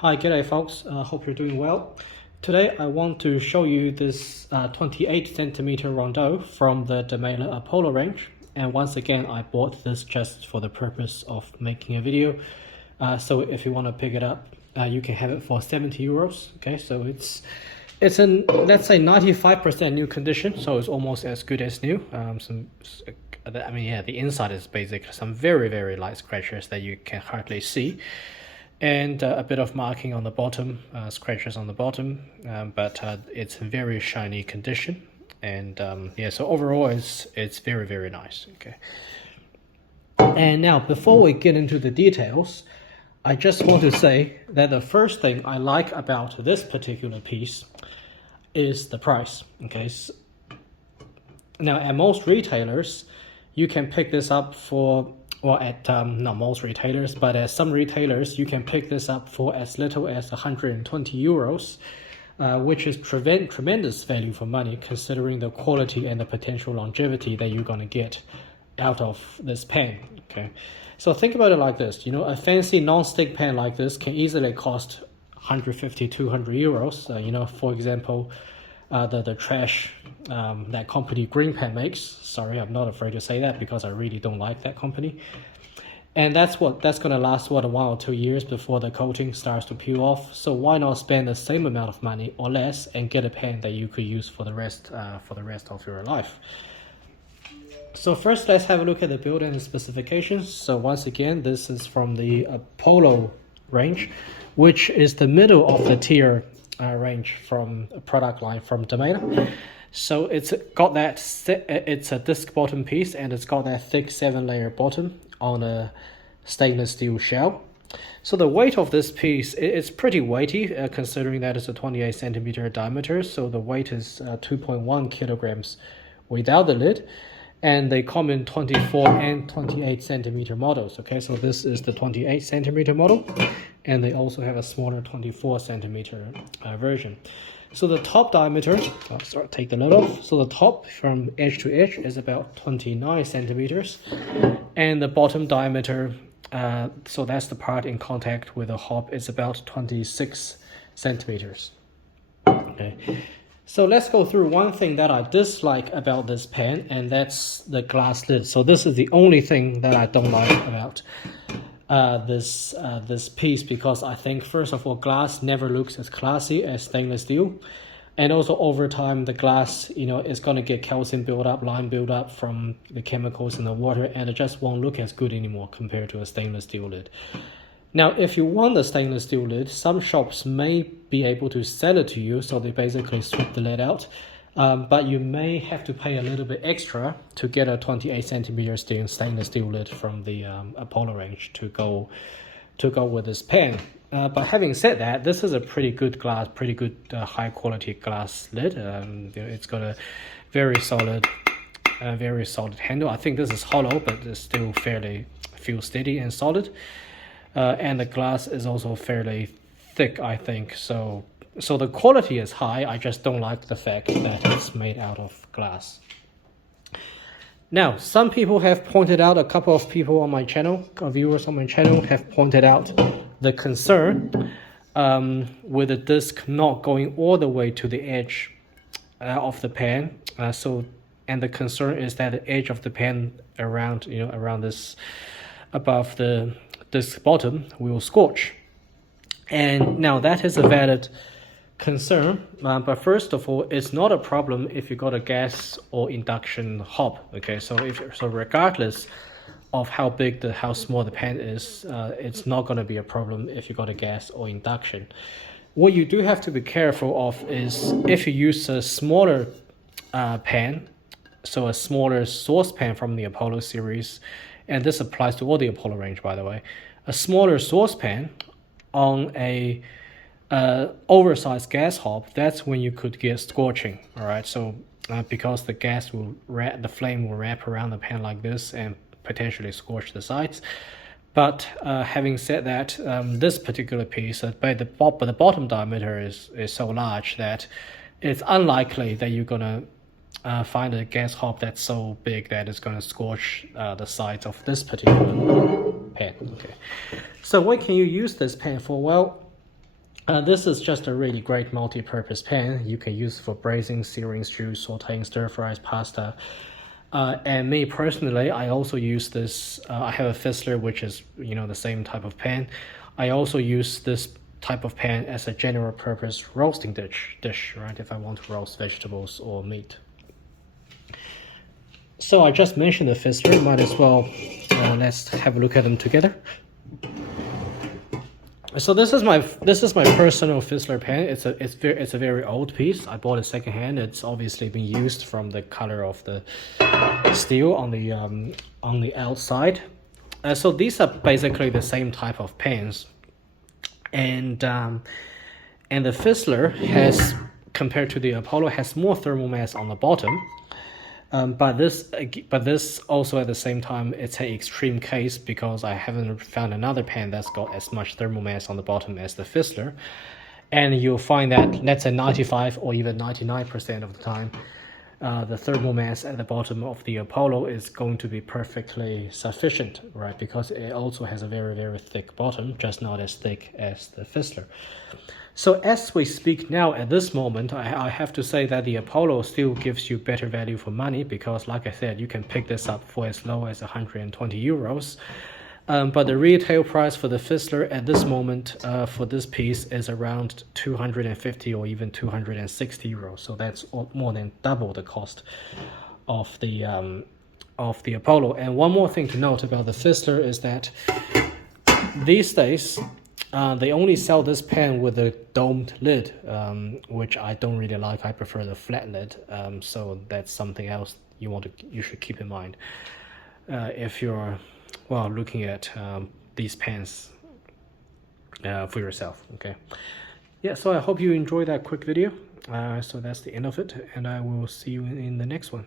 Hi, g'day folks, hope you're doing well. Today I want to show you this 28 centimeter Rondeau from the Demeyere Apollo range. And once again, I bought this just for the purpose of making a video. So if you want to pick it up, you can have it for 70 euros. Okay, so it's in, let's say, 95% new condition, so it's almost as good as new. The inside is basically some very light scratches that you can hardly see, and a bit of marking on the bottom, scratches on the bottom, but it's very shiny condition. And so overall it's very nice. Okay, and now before we get into the details, I just want to say that the first thing I like about this particular piece is the price. Okay, now at most retailers you can pick this up for, or at not most retailers, but at some retailers you can pick this up for as little as 120 euros, which is tremendous value for money considering the quality and the potential longevity that you're going to get out of this pan. Okay, so think about it like this. You know, a fancy non-stick pan like this can easily cost 150 200 euros. For example, the trash that company Green Pan makes. Sorry, I'm not afraid to say that because I really don't like that company. And that's going to last 1 or 2 years before the coating starts to peel off. So why not spend the same amount of money or less and get a pan that you could use for the rest of your life? So first, let's have a look at the build and the specifications. So once again, this is from the Apollo range, which is the middle of the tier range from a product line from Demeyere. So it's got that, it's a disc bottom piece, and it's got that thick 7-layer bottom on a stainless steel shell. So the weight of this piece, it's pretty weighty, considering that it's a 28 centimeter diameter. So the weight is 2.1 kilograms without the lid. And they come in 24 and 28 centimeter models. Okay, so this is the 28 centimeter model, and they also have a smaller 24 centimeter version. So the top diameter, take the lid off. So the top from edge to edge is about 29 centimeters, and the bottom diameter, so that's the part in contact with the hob, is about 26 centimeters. Okay. So let's go through one thing that I dislike about this pan, and that's the glass lid. So this is the only thing that I don't like about this piece, because I think, first of all, glass never looks as classy as stainless steel. And also over time, the glass, is going to get calcium buildup, lime buildup from the chemicals in the water, and it just won't look as good anymore compared to a stainless steel lid. Now, if you want the stainless steel lid, some shops may be able to sell it to you, so they basically strip the lid out. But you may have to pay a little bit extra to get a 28 centimeter stainless steel lid from the Apollo range to go with this pan. But having said that, this is a pretty good high quality glass lid. It's got a very solid handle. I think this is hollow, but it's still feels steady and solid. And the glass is also fairly thick, I think. So the quality is high. I just don't like the fact that it's made out of glass. Now, some people have pointed out, a couple of people on my channel, viewers on my channel, have pointed out the concern with the disc not going all the way to the edge of the pan. And the concern is that the edge of the pan around this, above the disc bottom, will scorch. And now that is a valid concern, but first of all, it's not a problem if you got a gas or induction hob. Okay, so regardless of how small the pan is, it's not going to be a problem if you got a gas or induction. What you do have to be careful of is if you use a smaller pan, so a smaller saucepan from the Apollo series, and this applies to all the Apollo range, by the way, a smaller saucepan on a oversized gas hob, that's when you could get scorching. All right, so because the flame will wrap around the pan like this and potentially scorch the sides. But having said that, this particular piece, but the bottom diameter is so large that it's unlikely that you're gonna find a gas hob that's so big that it's going to scorch the sides of this particular pan. Okay, so what can you use this pan for? Well, This is just a really great multi-purpose pan. You can use for braising, searing stews, sauteing, stir fries, pasta. And me personally, I also use this. I have a Fissler, which is the same type of pan. I also use this type of pan as a general purpose roasting dish, right? If I want to roast vegetables or meat. So I just mentioned the Fissler. Might as well let's have a look at them together. So this is my personal Fissler pan. It's a very old piece. I bought it secondhand. It's obviously been used from the color of the steel on the outside. So these are basically the same type of pans, and the Fissler has, compared to the Apollo, has more thermal mass on the bottom. But this also at the same time, it's an extreme case because I haven't found another pan that's got as much thermal mass on the bottom as the Fissler. And you'll find that, let's say 95 or even 99% of the time, the thermal mass at the bottom of the Apollo is going to be perfectly sufficient, right? Because it also has a very, very thick bottom, just not as thick as the Fissler. So as we speak now, at this moment, I have to say that the Apollo still gives you better value for money because, like I said, you can pick this up for as low as 120 euros. But the retail price for the Fissler at this moment for this piece is around 250 or even 260 euros. So that's more than double the cost of the Apollo. And one more thing to note about the Fissler is that these days they only sell this pan with a domed lid, which I don't really like. I prefer the flat lid. So that's something else you should keep in mind if you're looking at these pans for yourself. Okay, yeah, so I hope you enjoyed that quick video. So that's the end of it, and I will see you in the next one.